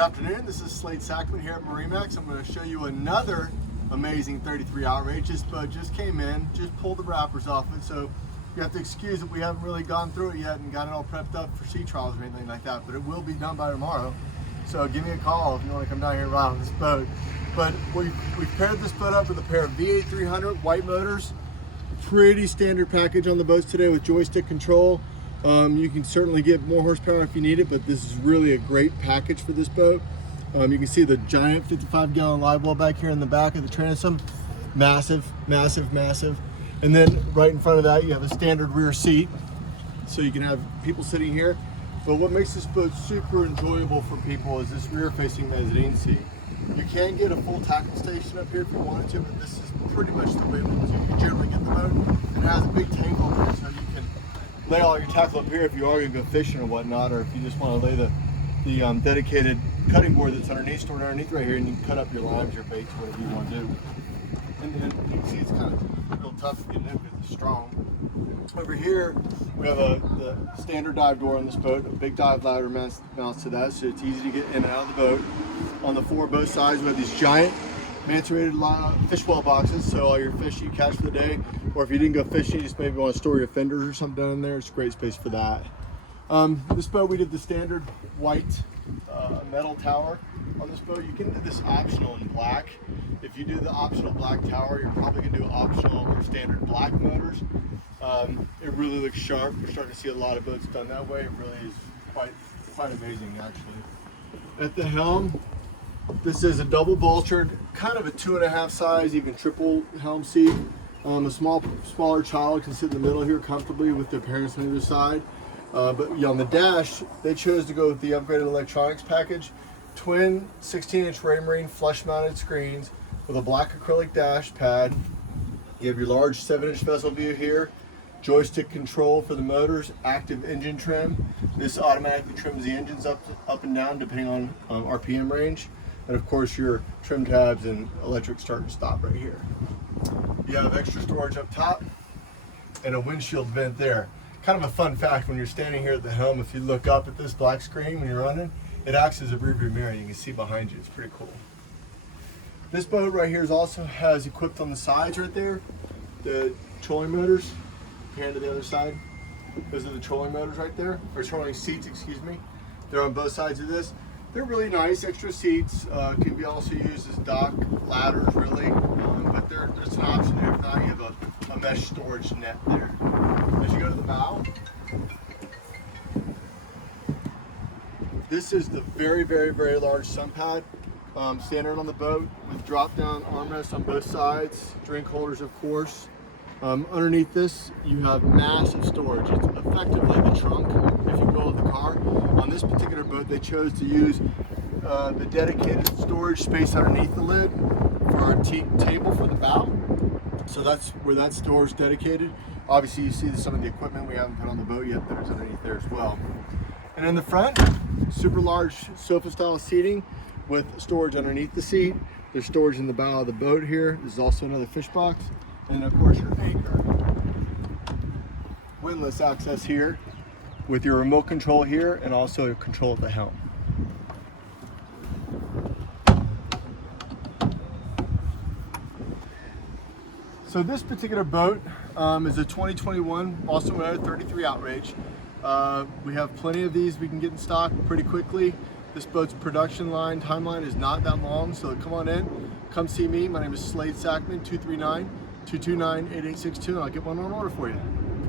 afternoon, this is Slade Sackman here at MarineMax. I'm going to show you another amazing 33 Outrage. This boat just came in, just pulled the wrappers off it, so you have to excuse that we haven't really gone through it yet and got it all prepped up for sea trials or anything like that, but it will be done by tomorrow. So give me a call if you want to come down here and ride on this boat. But we've paired this boat up with a pair of V8 300 white motors. Pretty standard package on the boats today with joystick control. You can certainly get more horsepower if you need it, but this is really a great package for this boat. You can see the giant 55-gallon live well back here in the back of the transom. Massive, massive, massive. And then right in front of that, you have a standard rear seat, so you can have people sitting here. But what makes this boat super enjoyable for people is this rear-facing mezzanine seat. You can get a full tackle station up here if you wanted to, but this is pretty much the way you generally get the boat. It has a big tank over it, so you can lay all your tackle up here if you are going to go fishing or whatnot, or if you just want to lay the dedicated cutting board that's underneath, stored underneath right here, and you can cut up your limes, your baits, whatever you want to do. And then you can see it's kind of real tough to get into because it's strong. Over here, we have the standard dive door on this boat, a big dive ladder mounts to that, so it's easy to get in and out of the boat. On the both sides, we have these giant manta-rated fish well boxes, so all your fish you catch for the day, or if you didn't go fishing, you just maybe want to store your fenders or something down in there, it's a great space for that. This boat, we did the standard white metal tower on this boat. You can do this optional in black. If you do the optional black tower, you're probably going to do optional or standard black motors. It really looks sharp. We're starting to see a lot of boats done that way. It really is quite amazing, actually. At the helm, this is a double vultured, kind of a 2.5 size, even triple helm seat. A smaller child can sit in the middle here comfortably with their parents on either side. But yeah, on the dash, they chose to go with the upgraded electronics package. Twin 16-inch Raymarine flush-mounted screens with a black acrylic dash pad. You have your large 7-inch vessel view here. Joystick control for the motors, active engine trim. This automatically trims the engines up and down depending on RPM range. And of course your trim tabs and electric start and stop right here. You have extra storage up top and a windshield vent there. Kind of a fun fact, when you're standing here at the helm, if you look up at this black screen when you're running, it acts as a rearview mirror. You can see behind you. It's pretty cool. This boat right here also has equipped on the sides right there the trolling motors. Pan to the other side. Those are the trolling motors right there, or trolling seats, excuse me. They're on both sides of this. They're really nice, extra seats. Can be also used as dock ladders, really. But there's an option there. If not, you have a mesh storage net there. As you go to the bow, this is the very, very, very large sun pad, standard on the boat with drop-down armrests on both sides, drink holders, of course. Underneath this, you have massive storage. It's effectively the trunk, if you will, of the car. On this particular boat, they chose to use the dedicated storage space underneath the lid for our table for the bow. So that's where that storage dedicated. Obviously, you see some of the equipment we haven't put on the boat yet that is underneath there as well. And in the front, super large sofa-style seating with storage underneath the seat. There's storage in the bow of the boat here. There's also another fish box. And of course your anchor. Windlass access here with your remote control here and also your control at the helm. So this particular boat is a 2021 Boston Whaler 33 Outrage. We have plenty of these we can get in stock pretty quickly. This boat's production line timeline is not that long, so come on in, come see me. My name is Slade Sackman, 239-229-8862, and I'll get one on order for you.